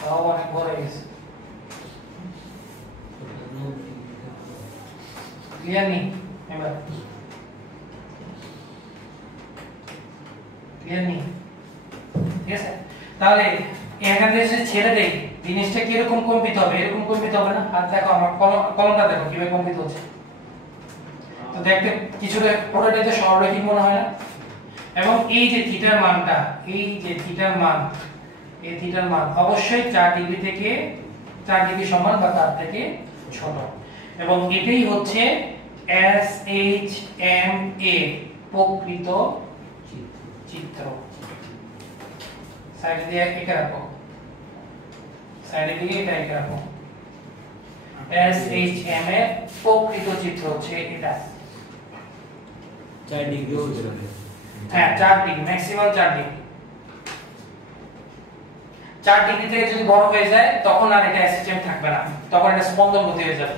তাও অনেক বড় হয়ে গেছে। ক্লিয়ার নেই? এবার ক্লিয়ার নেই? ঠিক আছে, তাহলে এখান থেকে যদি ছেড়ে দেই জিনিসটা কি এরকম কম্পিত হবে? এরকম কম্পিত হবে না? আর দেখো আমার কলমটা দেখো কিভাবে কম্পিত হচ্ছে। তো দেখতে কিছুটা পুরোটাই তো সরলরেখিক মনে হয় না? এবং এই যে থিটার মানটা, এই যে থিটার মান, এই থিটার মান অবশ্যই 4 ডিগ্রি থেকে 4 ডিগ্রি সমান বা তার থেকে ছোট, এবং এটাই হচ্ছে SHM এর প্রকৃত চিত্র। সাইড দিয়ে এটা রাখো, সাইডে দিয়ে এটা রাখো। SHM এর প্রকৃত চিত্র হচ্ছে এটা। 4 ডিগ্রি হচ্ছে, হ্যাঁ 4 ডিগ্রি, ম্যাক্সিমাম 4 ডিগ্রি। 4 ডিগ্রি থেকে যদি বড় হয়ে যায় তখন আর এটা SHM থাকবে না, তখন এটা স্পন্দন গতি হয়ে যাবে।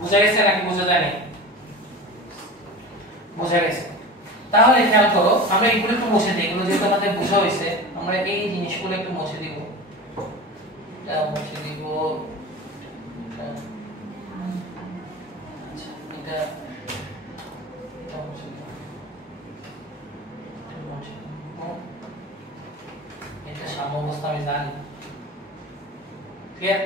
বুঝা গেছে নাকি বুঝা যায়নি? বুঝা গেছে। তাহলে খেয়াল করো, আমরা এগুলো একটু মুছে দিই, এগুলো যেহেতু আমাদের বোঝা হয়েছে, আমরা এই জিনিসগুলো একটু মুছে দিব। এটা মুছে দিব, আচ্ছা এটা মুছে দিব, এটা সাম্যাবস্থা আমি জানি। ক্লিয়ার?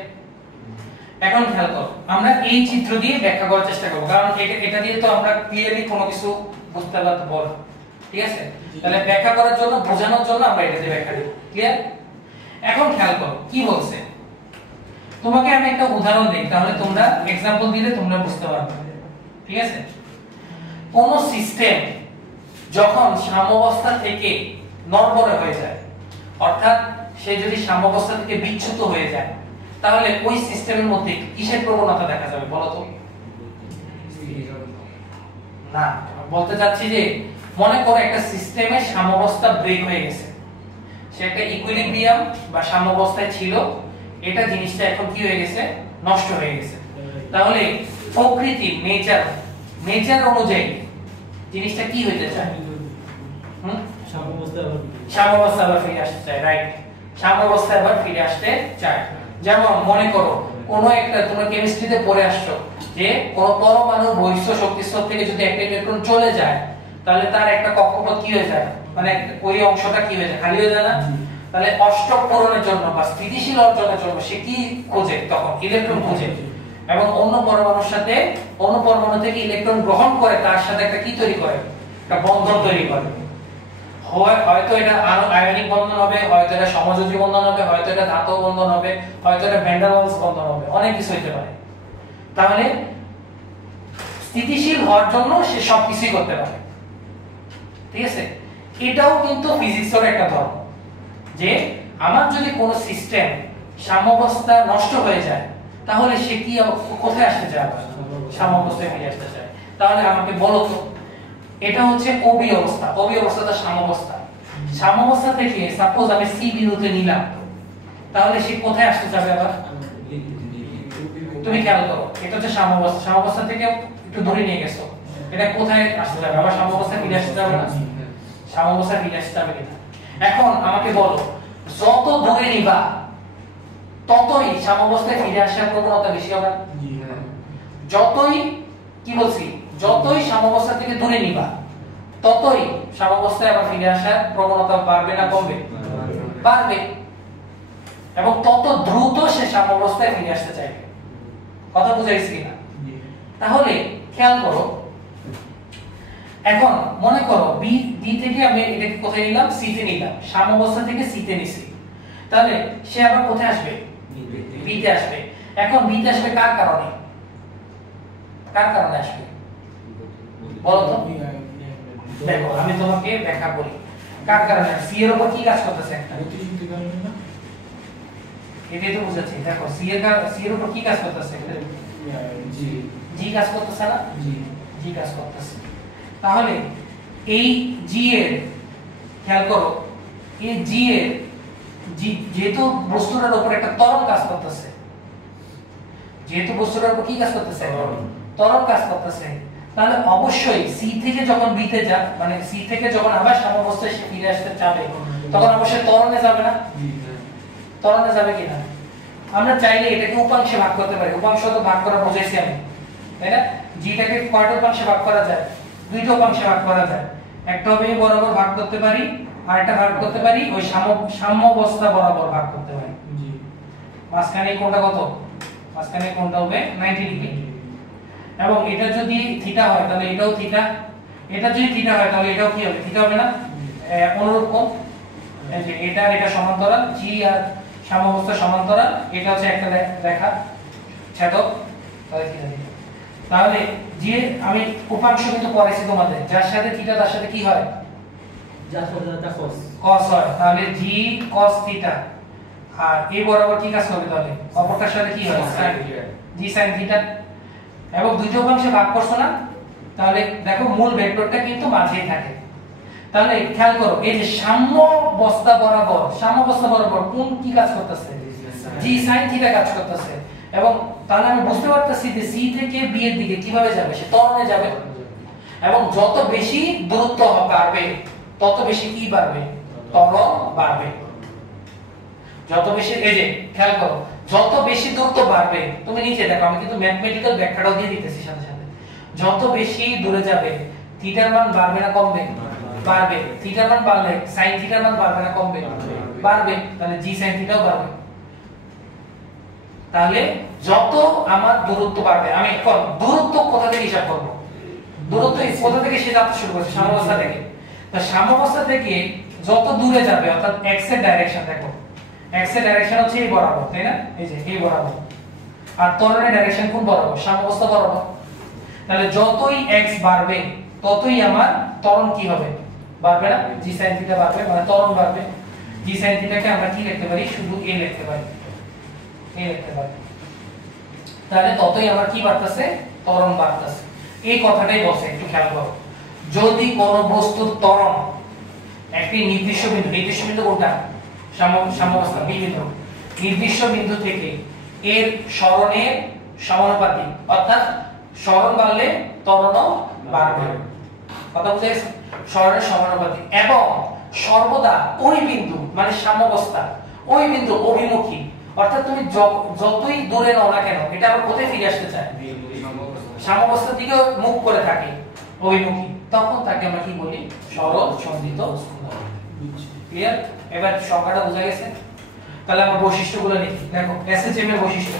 এখন খেয়াল করো, আমরা এই চিত্র দিয়ে ব্যাখ্যা করার চেষ্টা করব, কারণ এটা দিয়ে তো আমরা ক্লিয়ারলি কোনো কিছু বুঝতে পারতে বল। ঠিক আছে, তাহলে ব্যাখ্যা করার জন্য, বোঝানোর জন্য আমরা এটা দিয়ে ব্যাখ্যা দিই। ক্লিয়ার? এখন খেয়াল করো কি বলছে। তোমাকে আমি একটা উদাহরণ দেই, তাহলে তোমরা एग्जांपल দিলে তোমরা বুঝতে পারবে। ঠিক আছে, কোন সিস্টেম যখন সাম্যাবস্থা থেকে নড়বড়ে হয়ে যায়, অর্থাৎ সে যদি সাম্যাবস্থা থেকে বিচ্যুত হয়ে যায়, তাহলে ওই সিস্টেমের মধ্যে কিসের প্রবণতা দেখা যাবে বলো তো? না, বলতে চাচ্ছি যে মনে করো একটা সিস্টেমের সাম্যাবস্থা ব্রেক হয়ে গেছে, সে একটা ইকুইলিব্রিয়াম বা সাম্যাবস্থায় ছিল, এটা জিনিসটা এখন কি হয়ে গেছে, নষ্ট হয়ে গেছে। তাহলে প্রকৃতি নেচার অনুযায়ী জিনিসটা কি হইতে চায়, সাম্যাবস্থা আবার ফিরে আসতে চায়, রাইট, সাম্যাবস্থা আবার ফিরে আসতে চায়। যেমন মনে করো কোন একটা, তোমরা কেমিস্ট্রিতে পড়ে আসছো যে কোন পরমাণুর বহিঃস্থ শক্তি স্তর থেকে যদি একটা ইলেকট্রন চলে যায় তাহলে তার একটা কক্ষপথ কি হয়ে যায়, মানে ওই অংশটা কি হয়ে যায়, খালি হয়ে যায় না? তাহলে অষ্টক পূরণের জন্য বা স্থিতিশীল অর্জনের জন্য সে কি খোঁজে, তখন ইলেকট্রন খোঁজে, এবং অন্য পরমাণুর সাথে, অন্য পরমাণু থেকে ইলেকট্রন গ্রহণ করে তার সাথে একটা কি তৈরি করে, একটা বন্ধন তৈরি করে। হয়তো এটা আয়নিক বন্ধন হবে, হয়তো এটা সমযোজী বন্ধন হবে, হয়তো এটা ধাতব বন্ধন হবে, হয়তো এটা ভ্যান ডার ওয়ালস বন্ধন হবে, অনেক কিছু হতে পারে। তাহলে স্থিতিশীল হওয়ার জন্য সে সবকিছুই করতে পারে, ঠিক আছে? এটাও কিন্তু ফিজিক্সের একটা ধর্ম যে আমার যদি কোনো সিস্টেম সাম্যাবস্থা নষ্ট হয়ে যায় তাহলে সে কি কোথায় আসতে চায়, সাম্যাবস্থায় ফিরে আসতে চায়। তাহলে আমাকে বলো তো, এটা হচ্ছে অবি অবস্থা, অবি অবস্থাটা সাম্যাবস্থা, সাম্যাবস্থা থেকে সাপোজ আমি সি বিন্দুতে নিলাম, তাহলে সে কোথায় আসতে যাবে আবার? তুমি খেয়াল করো, এটা হচ্ছে সাম্যাবস্থা, সাম্যাবস্থা থেকে একটু দূরে নিয়ে গেছো, এটা কোথায় আসতে যাবে আবার? সাম্যাবস্থায় ফিরে আসতে যাবে না? সাম্যাবস্থায় ফিরে আসতে যাবে কিনা? এখন আমাকে বলো, যত দূরে নিবা ততই সাম্যাবস্থায় ফিরে আসার প্রবণতা বেশি হবে। যতই, কি বলছি, যতই সাম্যাবস্থা থেকে দূরে নিবা ততই সাম্যাবস্থায় আবার ফিরে আসার প্রবণতা বাড়বে না কমবে? বাড়বে। এবং তত দ্রুত সে সাম্যাবস্থায় ফিরে আসতে চাইবে। কথা বুঝাইছি কিনা? তাহলে খেয়াল করো, এখন মনে করো বি থেকে আমি এটাকে কোথায় নিলাম, সি তে নিলাম, সাম্যাবস্থা থেকে সি তে নিছি, তাহলে সে আবার কোথায় আসবে? বি তে আসবে। এখন বি তে আসবে কার কারণে? কার কারণে আসবে বলো তো? দেখো আমি তোমাকে ব্যাখ্যা করি কার কারণে। সি এর উপর কি কাজ করতেছে? একটা এটাই তো বুঝাচ্ছি। দেখো সি এর উপর কি কাজ করতেছে? জি কাজ করতেছে না? জি কাজ করতেছে। তাহলে এই জি এর, খেয়াল করো, এই জি এর যেহেতু বস্তুটার উপর একটা ত্বরণ কাজ করতেছে, যেহেতু বস্তুটার উপর কি কাজ করতেছে? ত্বরণ কাজ করতেছে, তাহলে অবশ্যই সি থেকে যখন বি তে যা, মানে সি থেকে যখন আবার সাম্যাবস্থায় সে ফিরে আসতে চাবে তখন অবশ্যই ত্বরণে যাবে না? ত্বরণে যাবে কিনা? আমরা চাইলে এটাকে উপাংশে ভাগ করতে পারি, উপাংশ তো ভাগ করা বুঝাইছি আমি, তাই না? জিটাকে কয়টা উপাংশে ভাগ করা যায়? দুইটা উপাংশে ভাগ করা যায়। একটা হবে এই বরাবর ভাগ করতে পারি, আর একটা ভাগ করতে পারি ওই সাম্যাবস্থা বরাবর ভাগ করতে পারি। মাঝখানে কোণটা কত? মাঝখানে কোণটা হবে 90 ডিগ্রি। এবং এটা যদি থিটা হয় তাহলে এটাও থিটা, এটা যদি থিটা হয় তাহলে এটাও কি হবে? থিটা হবে না? অনুরূপ কোণ, এই যে এটা আর এটা সমান্তরাল, জি আর সাম্যাবস্থা সমান্তরাল, এটা হচ্ছে একটা রেখা ছেদক, তাহলে থিটা দিই। তাহলে যে আমি উপাংশ কিন্তু পড়াইছি তোমাদের, যার সাথে থিটা তার সাথে কি হয়? যার সাথে তা cos cos হয়। তাহলে জি cos থিটা, আর এই বরাবর কি কাজ করবে? তাহলে অপরটার সাথে কি হয়? sin, জি sin থিটা। এবং দুইটা উপাংশে ভাগ করছো না, তাহলে দেখো মূল ভেক্টরটা কিন্তু মাঝেই থাকে। তাহলে খেয়াল করো, এই যে সাম্যাবস্থা বরাবর কোন কি কাজ করতেছে? জি sin থিটা কাজ করতেছে। এবং তাহলে আমি বুঝতে পারতেছি যে সি থেকে বি এর দিকে কিভাবে যাবে? সে ত্বরণে যাবে। এবং যত বেশি দূরত্ব বাড়বে তত বেশি কি বাড়বে? ত্বরণ বাড়বে। যত বেশি, এই যে খেয়াল করো, যত বেশি দূরত্ব বাড়বে, তুমি নিচে দেখো, আমি কিন্তু ম্যাথমেটিক্যাল ব্যাখ্যাটাও দিয়ে দিতেছি সাথে সাথে, যত বেশি দূরে যাবে থিটার মান বাড়বে না কমবে? বাড়বে। থিটার মান বাড়লে sin থিটার মান বাড়বে না কমবে? বাড়বে। তাহলে জি sin থিটাও বাড়বে। তাহলে যত আমার দূরত্ব বাড়বে, আমি এখন দূরত্ব কোথা থেকে হিসাব করব? দূরত্ব কোথা থেকে সে যাত্রা শুরু করছে? সাম্যাবস্থা থেকে। তো সাম্যাবস্থা থেকে যত দূরে যাবে, অর্থাৎ x এর ডাইরেকশন, দেখো x এর ডাইরেকশন হচ্ছে এই বরাবর, তাই না? এই যে এই বরাবর। আর ত্বরণের ডাইরেকশন কোন বরাবর? সাম্যাবস্থা বরাবর। তাহলে যতই x বাড়বে ততই আমার ত্বরণ কি হবে? বাড়বে না? জি sin থিটা বাড়বে, মানে ত্বরণ বাড়বে। জি sin থিটাকে আমরা কি লিখতে পারি? শুধু a লিখতে পারি, a লিখতে পারি। তাহলে ততই আমার কি বাড়তেছে? ত্বরণ বাড়তেছে। এই কথাটাই বলছে, একটু খেয়াল করো। যদি কোন বস্তুর ত্বরণ একটি নির্দিষ্ট বিন্দু কোনটা? সাম্যাবস্থা বি বিন্দু, নির্দিষ্ট বিন্দু থেকে এর সরণের সমানুপাতিক, অর্থাৎ সরণ বাড়লে ত্বরণও বাড়বে। কথা বুঝা গেছে? সরণের সমানুপাতিক এবং সর্বদা ওই বিন্দু মানে সাম্যাবস্থা, ওই বিন্দু অভিমুখী, অর্থাৎ তুমি যতই দূরে নাও না কেন এটা আবার কোথায় ফিরে আসতে চায়? সাম্যাবস্থার দিকে মুখ করে থাকে, অভিমুখী, তখন তাকে আমরা কি বলি? সরল সন্ধিত স্কন্ধ। ক্লিয়ার? এবার সংজ্ঞাটা বোঝা গেছে? তাহলে আমরা বৈশিষ্ট্যগুলো লিখি। দেখো এসএচএম এর বৈশিষ্ট্য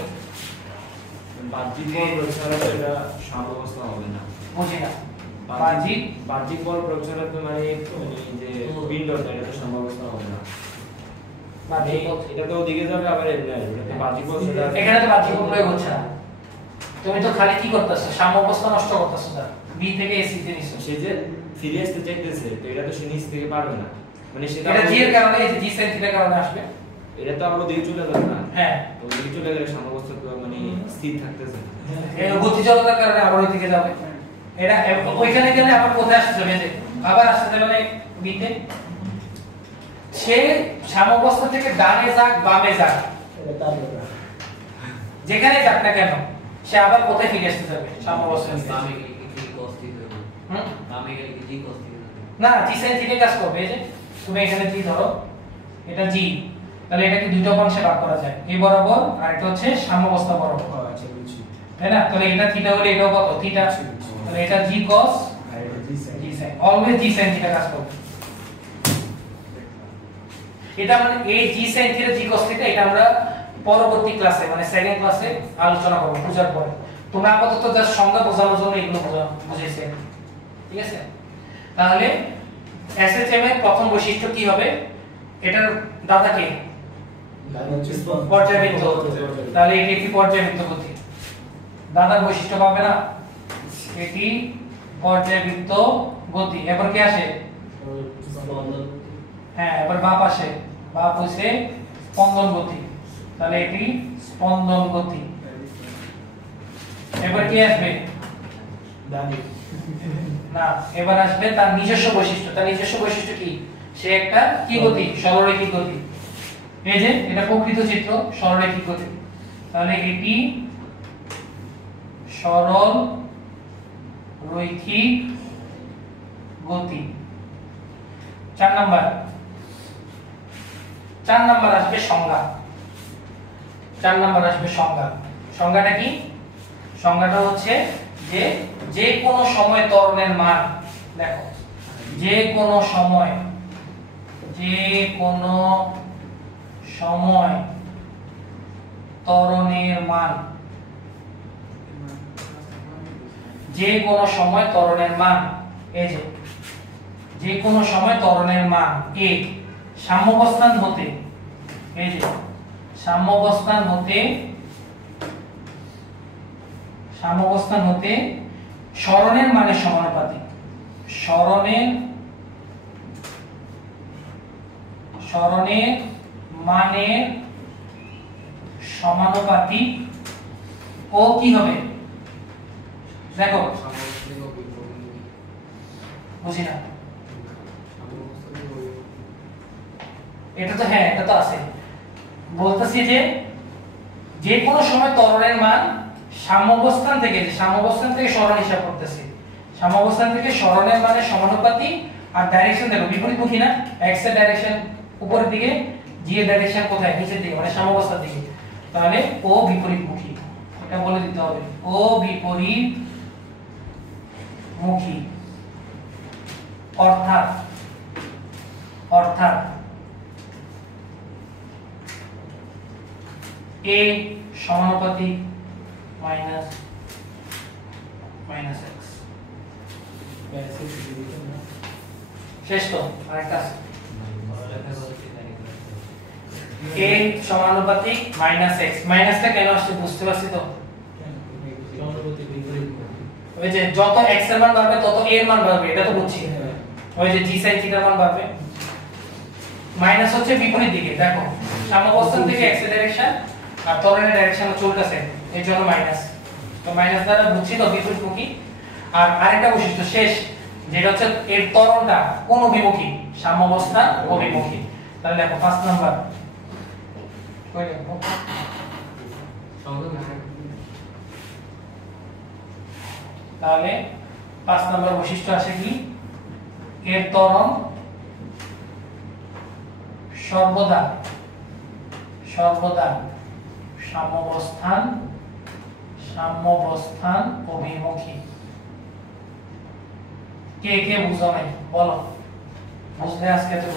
বাহ্যিক বল প্রয়োগ ছাড়া তো এটা সাম্যাবস্থা হবে না। বুঝি না। বাহ্যিক বল প্রয়োগ ছাড়া তো মানে যে পিণ্ডটা এটা তো সাম্যাবস্থা হবে না। বাহ্যিক বল এটা তো ওদিকে যাবে আবার এমনি আসবে। এটা বাহ্যিক বল সেটা এখানে তো বাহ্যিক বল প্রয়োগ হচ্ছে না। তুমি তো খালি কি করতেছো? সাম্যাবস্থা নষ্ট করতেছো। না বি থেকে এসি তে নিছো। সে যে ফিরে আসতে চাইতেছে তো এটা তো সে নিচ থেকে পারবে না। মানে সেটা এটা জি এর কারণে, এই যে জি sin থিটার কারণে আসবে। এটা তো আবার ওদিকে চলে যাবে না। হ্যাঁ, তো ওদিকে চলে গেলে সাম্যাবস্থা তো মানে স্থির থাকতেছে। এই গতি জড়তার কারণে আবার ওই দিকে যাবে। এটা ওইখানে গেলে আবার কোথায় আসতে যাবে? যে আবার আসতে যাবে মানে বিতে। সে সাম্যাবস্থা থেকে ডানে যাক বামে যাক, এটা তার ব্যাপার। যেখানে যাক না কেন সে আবার কোথায় ফিরে আসতে যাবে? সাম্যাবস্থা থেকে। বামে গেলে কি cos থিটা হবে? হুম? বামে গেলে কি জি cos থিটা হবে? না, জি sin থিটা কাজ করবে। এই যে তুমি এখানে জি ধরো, এটা জি, তাহলে এটাকে দুটো অংশে ভাগ করা যায়, এই বরাবর আর এটা হচ্ছে সাম্যাবস্থা বরাবর। আচ্ছা বুঝছি। তাই না? তাহলে এটা থিটা হলে এটাও কত? থিটা। তাহলে এটা জি cos আর এটা জি sin। জি sin, অলওয়েজ জি sin থিটা কাজ করবে। এটা মানে এই জি sin থিটা জি cos থিটা এটা আমরা পরবর্তী ক্লাসে মানে সেকেন্ড ক্লাসে আলোচনা করব পূজার পরে। তোমরা আপাতত জাস্ট সংজ্ঞা বোঝানোর জন্য এগুলো বুঝাইছি। ঠিক আছে? তাহলে এসএচএম এর প্রথম বৈশিষ্ট্য কি হবে? এটার দাদা কে? পর্যায়বৃত্ত। তাহলে এটি একটি পর্যায়বৃত্ত গতি। দাদার বৈশিষ্ট্য পাবে না? এটি পর্যায়বৃত্ত গতি। এবার কি আসে? হ্যাঁ, এবার বাপ আসে। বাপ হইছে স্পন্দন গতি। তাহলে এটি স্পন্দন গতি। এবার কি আসবে? না, এবার আসবে তার নিজস্ব বৈশিষ্ট্য। তার নিজস্ব বৈশিষ্ট্য কি? সে একটা কি গতি? সরলরৈখিক গতি। এই যে এটা প্রকৃত চিত্র, সরলরৈখিক গতি। তাহলে এটি সরল রৈখিক গতি। 4 নাম্বার আসবে সংজ্ঞা। 4 নাম্বার আসবে সংজ্ঞা। সংজ্ঞাটা কি? সংজ্ঞাটা হচ্ছে যে যে কোনো সময় ত্বরণের মান, দেখো যে কোনো সময় ত্বরণের মান, যে কোনো সময় ত্বরণের মান, এই যে কোনো সময় ত্বরণের মান এ সাম্যাবস্থান হতে, এই যে সাম্যাবস্থান হতে সরণের মানের সমানুপাতিক, সরণের মানের সমানুপাতিক ও কি হবে? দেখো বুঝি না, এটা তো হ্যাঁ, এটা তো আছে। বলতেছি যে কোনো সময় ত্বরণের মান সাম্যাবস্থান থেকে সরণ হিসাব করতেছি। সাম্যাবস্থান থেকে সরণের মানের সমানুপাতিক। আর ডাইরেকশন দেখো বিপরীতমুখী না? x এর ডাইরেকশন উপরের দিকে, g এর ডাইরেকশন কোথায়? নিচের দিকে, মানে সাম্যাবস্থার দিকে। তাহলে ও বিপরীতমুখী, এটা বলে দিতে হবে। ও বিপরীতমুখী, অর্থাৎ a সমানুপাতিক মাইনাস x। শেষ তো? আরেকটা আছে, a সমানুপাতিক x। মাইনাসটা কেন আসছে বুঝতে পারছি তো? ওই যে যত x এর মান বাড়বে তত a এর মান বাড়বে, এটা তো বুঝছি। ওই যে g sin থিটার মান বাড়বে। মাইনাস হচ্ছে বিপরীত দিকে, দেখো সাম্যাবস্থান থেকে x এর ডাইরেকশন আর ত্বরণের ডাইরেকশন চলতেছে, এর জন্য মাইনাস। তো মাইনাস দ্বারা বুঝছি তো বিপরীতমুখী। আর আরেকটা বৈশিষ্ট্য শেষ, যেটা হচ্ছে এর ত্বরণটা কোন অভিমুখী? সাম্যাবস্থান অভিমুখী। তাহলে দেখো 5 নাম্বার কই লিখবো তাহলে 5 নম্বর বৈশিষ্ট্য আসে কি এর ত্বরণ সর্বদা সাম্যাবস্থান অভিমুখী কে কে বুঝো নাই বলো বুঝলে আজকে তো